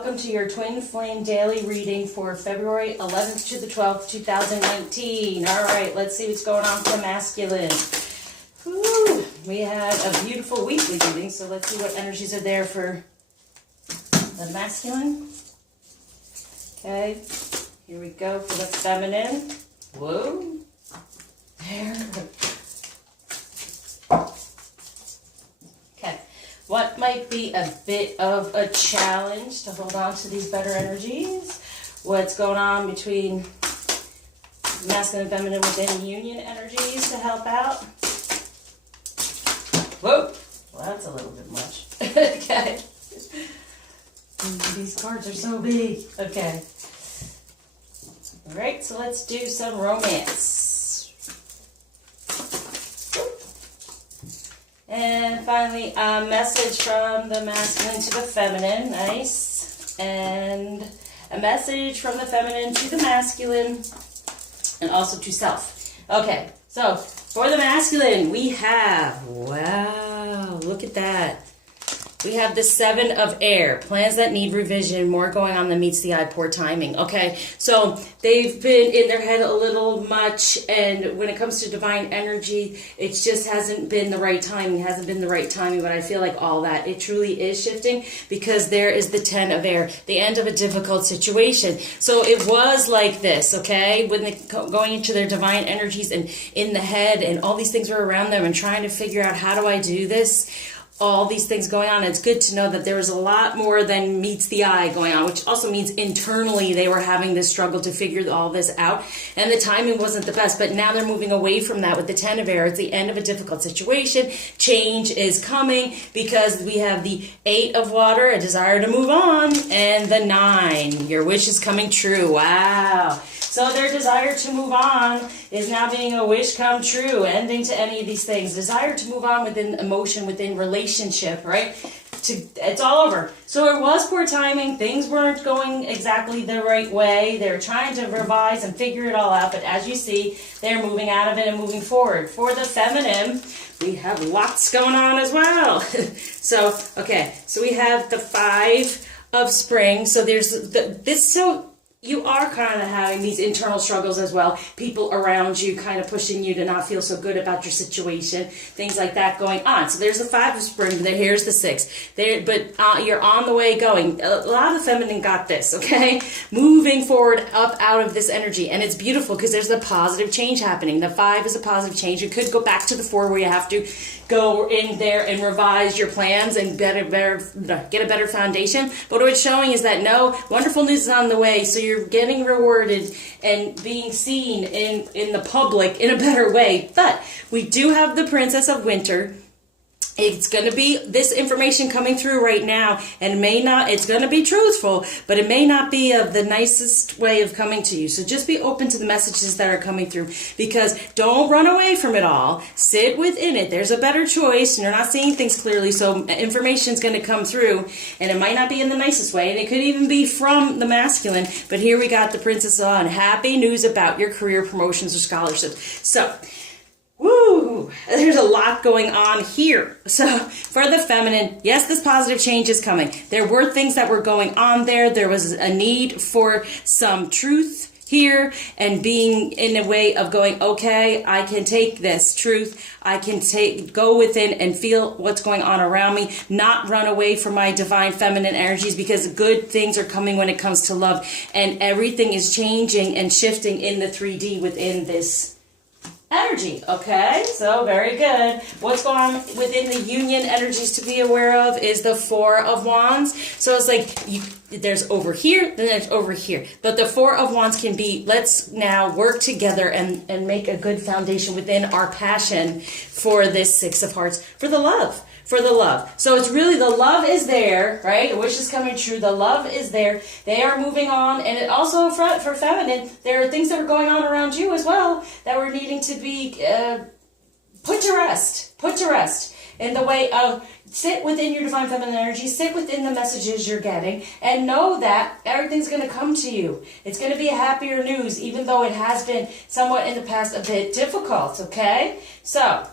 welcome to your Twin Flame Daily Reading for February 11th to the 12th, 2019. All right, let's see what's going on for the masculine. Whew, we had a beautiful weekly reading, so let's see what energies are there for the masculine. Okay, here we go for the feminine. Whoa, there. What might be a bit of a challenge to hold on to these better energies? What's going on between masculine and feminine within union energies to help out? Whoa, well, that's a little bit much. Okay. These cards are so big. Okay. All right, so let's do some romance. And finally, a message from the masculine to the feminine. Nice. And a message from the feminine to the masculine. And also to self. Okay, so for the masculine, we have, wow, look at that. We have the 7 of air, plans that need revision, more going on than meets the eye, poor timing. Okay, so they've been in their head a little much, and when it comes to divine energy, it just hasn't been the right timing, but I feel like all that, it truly is shifting, because there is the 10 of air, the end of a difficult situation. So it was like this, okay, when they going into their divine energies and in the head, and all these things were around them, and trying to figure out, how do I do this? All these things going on. It's good to know that there was a lot more than meets the eye going on, which also means internally they were having this struggle to figure all this out, and the timing wasn't the best, but now they're moving away from that with the 10 of air. It's the end of a difficult situation. Change is coming because we have the 8 of water, a desire to move on, and the 9, your wish is coming true. Wow. So their desire to move on is now being a wish come true, ending to any of these things. Desire to move on within emotion, within relationship, right? It's all over. So it was poor timing. Things weren't going exactly the right way. They're trying to revise and figure it all out. But as you see, they're moving out of it and moving forward. For the feminine, we have lots going on as well. So, okay. So we have the 5 of spring. So there's you are kind of having these internal struggles as well. People around you kind of pushing you to not feel so good about your situation. Things like that going on. So there's the 5 of spring. Here's the 6. But you're on the way going. A lot of the feminine got this, okay? Moving forward up out of this energy. And it's beautiful because there's a positive change happening. The 5 is a positive change. You could go back to the 4 where you have to go in there and revise your plans and get a better foundation. But what it's showing is that no, wonderful news is on the way. So you're getting rewarded and being seen in the public in a better way. But we do have the Princess of Winter. It's going to be this information coming through right now, and it's going to be truthful, but it may not be of the nicest way of coming to you. So just be open to the messages that are coming through, because don't run away from it all. Sit within it. There's a better choice, and you're not seeing things clearly, so information is going to come through, and it might not be in the nicest way, and it could even be from the masculine, but here we got the Princess on. Happy news about your career, promotions, or scholarships. So, woo! There's a lot going on here. So for the feminine, yes, this positive change is coming. There were things that were going on there. There was a need for some truth here, and being in a way of going, okay, I can take this truth. I can go within and feel what's going on around me, not run away from my divine feminine energies, because good things are coming when it comes to love, and everything is changing and shifting in the 3D within this energy. Okay, so very good. What's going on within the union energies to be aware of is the 4 of Wands. So it's like there's over here, then there's over here. But the 4 of Wands can be, let's now work together and make a good foundation within our passion for this 6 of Hearts, for the love. For the love. So it's really the love is there, right? The wish is coming true. The love is there. They are moving on. And it also for feminine, there are things that are going on around you as well that were needing to be put to rest. Put to rest in the way of sit within your divine feminine energy, sit within the messages you're getting, and know that everything's going to come to you. It's going to be happier news, even though it has been somewhat in the past a bit difficult, okay? So,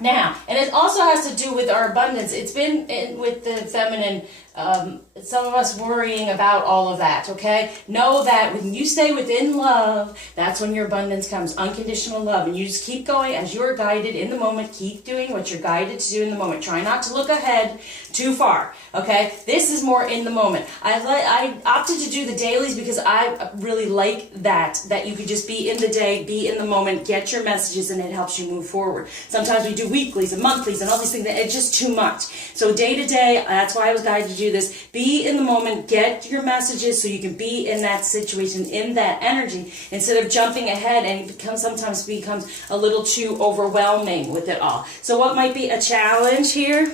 now, and it also has to do with our abundance. It's been with the feminine some of us worrying about all of that, okay? Know that when you stay within love, that's when your abundance comes, unconditional love. And you just keep going as you're guided in the moment. Keep doing what you're guided to do in the moment. Try not to look ahead too far, okay? This is more in the moment. I opted to do the dailies because I really like that you could just be in the day, be in the moment, get your messages, and it helps you move forward. Sometimes we do weeklies and monthlies and all these things. It's just too much. So day to day, that's why I was guided to do this. Be in the moment, get your messages so you can be in that situation, in that energy, instead of jumping ahead, and it sometimes becomes a little too overwhelming with it all. So what might be a challenge here?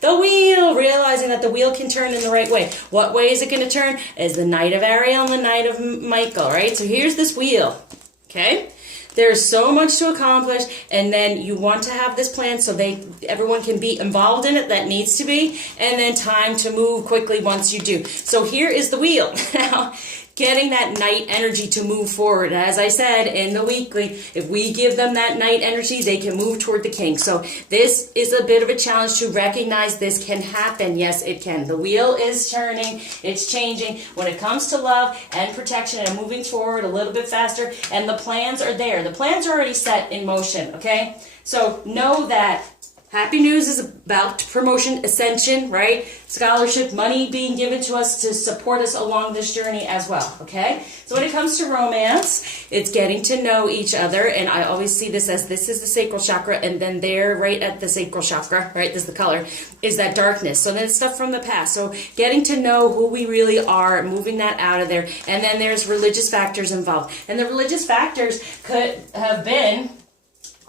The wheel, realizing that the wheel can turn in the right way. What way is it going to turn? Is the Knight of Ariel and the Knight of Michael, right? So here's this wheel, okay? There's so much to accomplish, and then you want to have this plan so everyone can be involved in it that needs to be, and then time to move quickly once you do. So here is the wheel. Now, getting that Knight energy to move forward. As I said in the weekly, if we give them that Knight energy, they can move toward the King. So this is a bit of a challenge to recognize this can happen. Yes, it can. The wheel is turning. It's changing. When it comes to love and protection and moving forward a little bit faster, and the plans are there. The plans are already set in motion, okay? So know that happy news is about promotion, ascension, right? Scholarship, money being given to us to support us along this journey as well, okay? So when it comes to romance, it's getting to know each other, and I always see this as this is the sacral chakra, and then there, right at the sacral chakra, right, this is the color, is that darkness. So then it's stuff from the past. So getting to know who we really are, moving that out of there, and then there's religious factors involved. And the religious factors could have been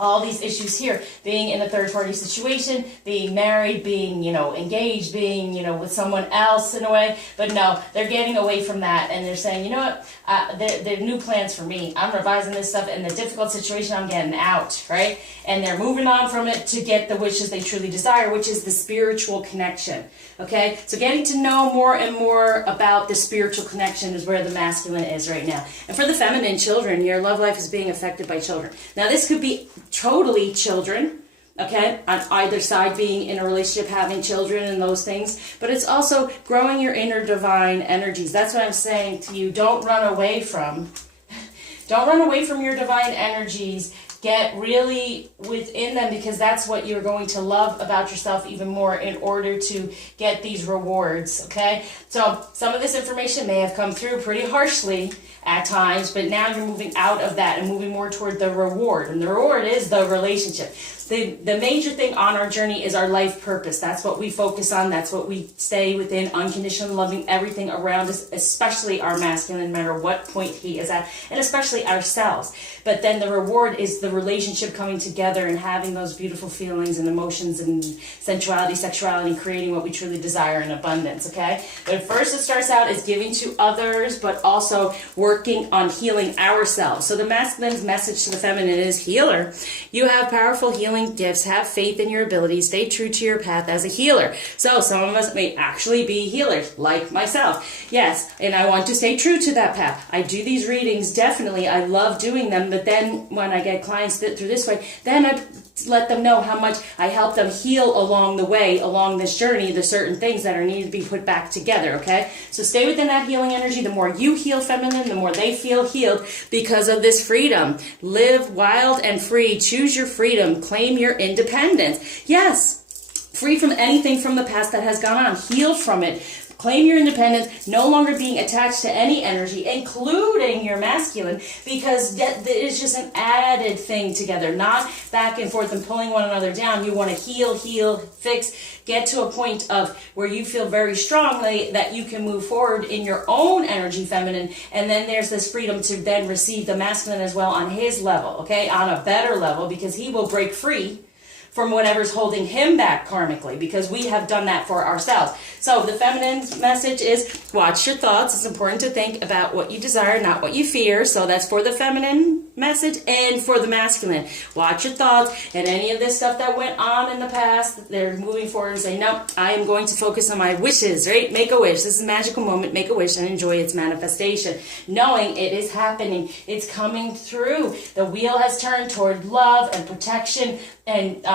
all these issues here, being in a third-party situation, being married, being, engaged, being, with someone else in a way. But no, they're getting away from that, and they're saying, you know what, there are new plans for me. I'm revising this stuff, and the difficult situation, I'm getting out, right? And they're moving on from it to get the wishes they truly desire, which is the spiritual connection, okay? So getting to know more and more about the spiritual connection is where the masculine is right now. And for the feminine, children, your love life is being affected by children. Now, this could be totally children, okay, on either side, being in a relationship, having children and those things, but it's also growing your inner divine energies. That's what I'm saying to you. Don't run away from your divine energies. Get really within them, because that's what you're going to love about yourself even more in order to get these rewards, okay? So some of this information may have come through pretty harshly at times, but now you're moving out of that and moving more toward the reward. And the reward is the relationship. The major thing on our journey is our life purpose. That's what we focus on. That's what we stay within, unconditional loving everything around us, especially our masculine, no matter what point he is at, and especially ourselves. But then the reward is the relationship coming together and having those beautiful feelings and emotions and sensuality, sexuality, and creating what we truly desire in abundance, okay? But first it starts out as giving to others, but also working on healing ourselves. So the masculine's message to the feminine is healer. You have powerful healing gifts. Have faith in your abilities. Stay true to your path as a healer. So some of us may actually be healers, like myself. Yes, and I want to stay true to that path. I do these readings, definitely. I love doing them, but then when I get clients through this way, then I let them know how much I help them heal along the way, along this journey, the certain things that are needed to be put back together, okay? So stay within that healing energy. The more you heal feminine, the more they feel healed because of this freedom. Live wild and free. Choose your freedom. Claim your independence. Yes, free from anything from the past that has gone on. Healed from it. Claim your independence, no longer being attached to any energy, including your masculine, because that is just an added thing together, not back and forth and pulling one another down. You want to heal, fix, get to a point of where you feel very strongly that you can move forward in your own energy, feminine, and then there's this freedom to then receive the masculine as well on his level, okay, on a better level, because he will break free from whatever's holding him back karmically, because we have done that for ourselves. So the feminine message is watch your thoughts. It's important to think about what you desire, not what you fear. So that's for the feminine message, and for the masculine. Watch your thoughts, and any of this stuff that went on in the past, they're moving forward and say, no, I am going to focus on my wishes, right? Make a wish. This is a magical moment. Make a wish and enjoy its manifestation. Knowing it is happening. It's coming through. The wheel has turned toward love and protection and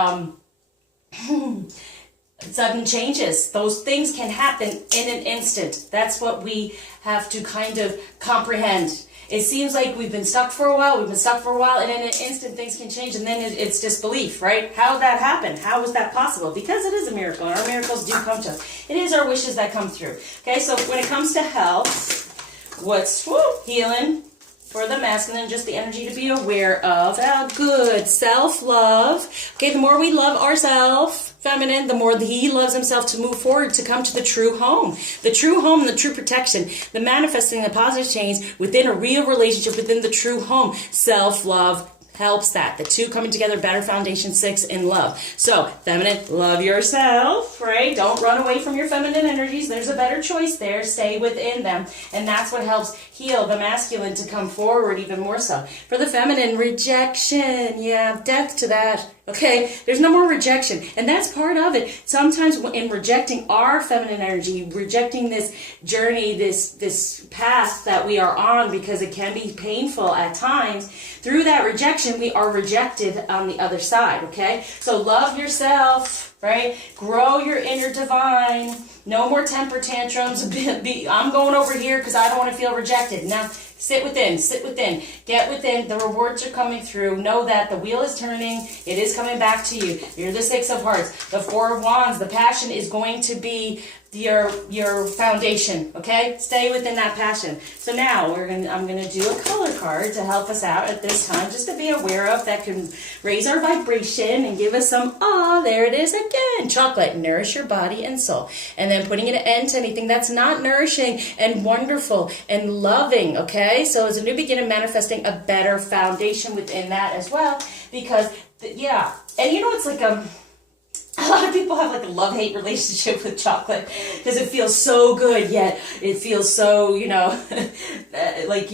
sudden changes. Those things can happen in an instant. That's what we have to kind of comprehend. It seems like we've been stuck for a while, and in an instant things can change, and then it's disbelief, right? How did that happen? How was that possible? Because it is a miracle, and our miracles do come to us. It is our wishes that come through. Okay, so when it comes to health, what's healing for the masculine, just the energy to be aware of. Good. Self-love. Okay, the more we love ourselves, feminine, the more he loves himself to move forward, to come to the true home. The true home and the true protection. The manifesting the positive change within a real relationship, within the true home. Self-love helps that. The two coming together, better foundation, 6 in love. So, feminine, love yourself, right? Don't run away from your feminine energies. There's a better choice there. Stay within them. And that's what helps heal the masculine to come forward even more so. For the feminine, rejection. Yeah, death to that. Okay, there's no more rejection, and that's part of it. Sometimes in rejecting our feminine energy, rejecting this journey, this path that we are on, because it can be painful at times, through that rejection, we are rejected on the other side, okay? So love yourself, right? Grow your inner divine. No more temper tantrums. I'm going over here because I don't want to feel rejected. Now, sit within, get within. The rewards are coming through. Know that the wheel is turning. It is coming back to you. You're the 6 of Hearts, the 4 of Wands. The passion is going to be your foundation, okay? Stay within that passion. So now I'm gonna do a color card to help us out at this time, just to be aware of, that can raise our vibration and give us some, there it is again. Chocolate, nourish your body and soul. And then putting an end to anything that's not nourishing and wonderful and loving, okay? So it's a new beginning, manifesting a better foundation within that as well, because, and you know, it's like a lot of people have like a love-hate relationship with chocolate because it feels so good, yet it feels so, like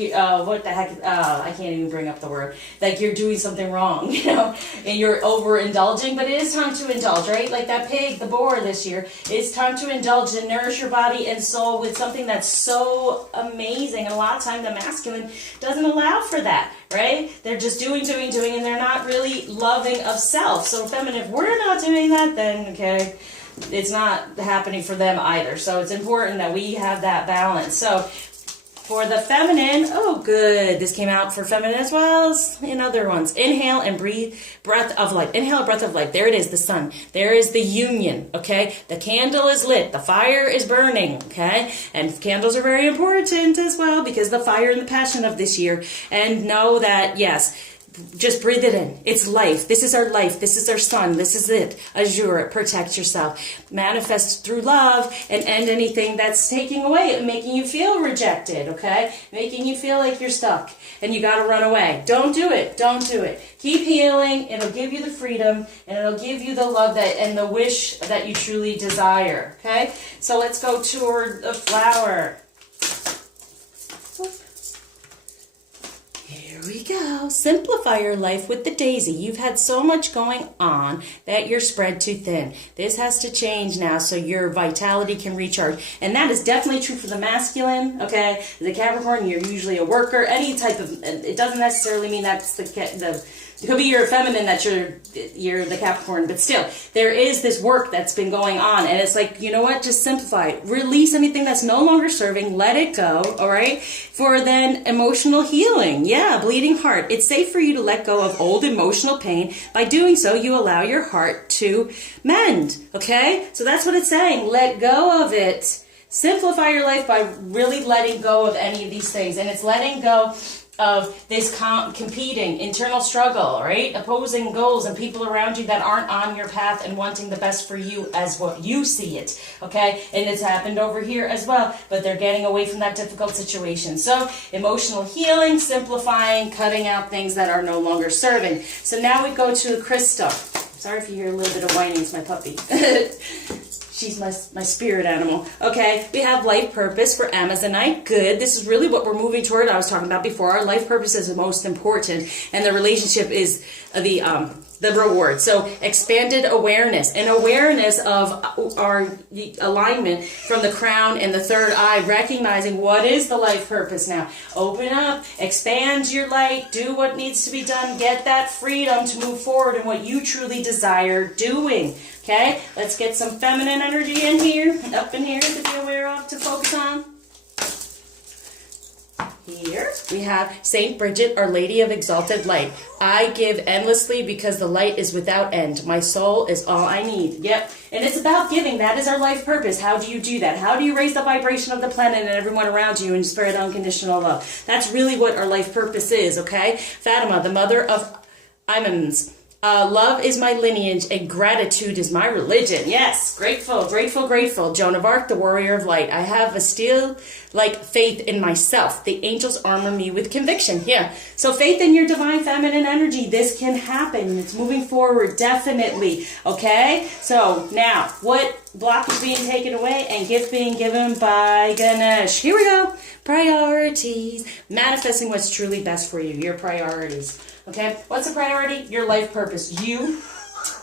what the heck, I can't even bring up the word, like you're doing something wrong, and you're overindulging, but it is time to indulge, right? Like that pig, the boar this year, it's time to indulge and nourish your body and soul with something that's so amazing. And a lot of time the masculine doesn't allow for that, right? They're just doing, and they're not really loving of self. So feminine, if we're not doing that, then okay, it's not happening for them either. So it's important that we have that balance. So for the feminine, good. This came out for feminine as well as in other ones. Inhale and breathe, breath of life. Inhale, breath of life. There it is, the sun. There is the union, okay? The candle is lit. The fire is burning, okay? And candles are very important as well, because the fire and the passion of this year. And know that, yes, just breathe it in. It's life. This is our life. This is our sun. This is it. Azure it. Protect yourself. Manifest through love and end anything that's taking away and making you feel rejected, okay? Making you feel like you're stuck and you got to run away. Don't do it. Don't do it. Keep healing. It'll give you the freedom and it'll give you the love that and the wish that you truly desire, okay? So let's go toward the flower. Here we go. Simplify your life with the daisy. You've had so much going on that you're spread too thin. This has to change now so your vitality can recharge. And that is definitely true for the masculine, okay? The Capricorn, you're usually a worker. Any type of, it doesn't necessarily mean that's it could be your feminine that you're the Capricorn, but still, there is this work that's been going on, and it's like, you know what, just simplify it. Release anything that's no longer serving, let it go, all right? For then emotional healing, bleeding heart. It's safe for you to let go of old emotional pain. By doing so, you allow your heart to mend, okay? So that's what it's saying, let go of it. Simplify your life by really letting go of any of these things, and it's letting go of this competing internal struggle, right? Opposing goals and people around you that aren't on your path and wanting the best for you as what you see it, okay? And it's happened over here as well, but they're getting away from that difficult situation. So emotional healing, simplifying, cutting out things that are no longer serving. So now we go to crystal. Sorry if you hear a little bit of whining, it's my puppy. She's my spirit animal. Okay, we have life purpose for Amazonite. Good. This is really what we're moving toward. I was talking about before. Our life purpose is the most important, and the relationship is the the reward. So expanded awareness and awareness of our alignment from the crown and the third eye, recognizing what is the life purpose now. Open up, expand your light, do what needs to be done, get that freedom to move forward in what you truly desire doing. Okay, let's get some feminine energy in here, up in here to be aware of, to focus on. Here we have Saint Bridget, Our Lady of Exalted Light. I give endlessly because the light is without end. My soul is all I need. Yep. And it's about giving. That is our life purpose. How do you do that? How do you raise the vibration of the planet and everyone around you and spread unconditional love? That's really what our life purpose is, okay? Fatima, the mother of Imams. Love is my lineage and gratitude is my religion. Yes, grateful, grateful, grateful. Joan of Arc, the warrior of light. I have a steel-like faith in myself. The angels armor me with conviction. Yeah, so faith in your divine feminine energy. This can happen. It's moving forward, definitely. Okay, so now, what block is being taken away and gift being given by Ganesh? Here we go. Priorities. Manifesting what's truly best for you. Your priorities. Okay, what's a priority? Your life purpose. You,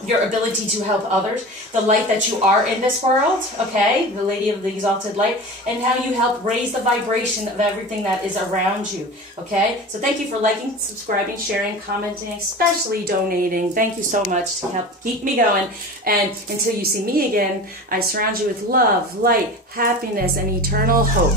your ability to help others, the light that you are in this world, okay, the Lady of the Exalted Light, and how you help raise the vibration of everything that is around you, okay? So thank you for liking, subscribing, sharing, commenting, especially donating. Thank you so much to help keep me going. And until you see me again, I surround you with love, light, happiness, and eternal hope.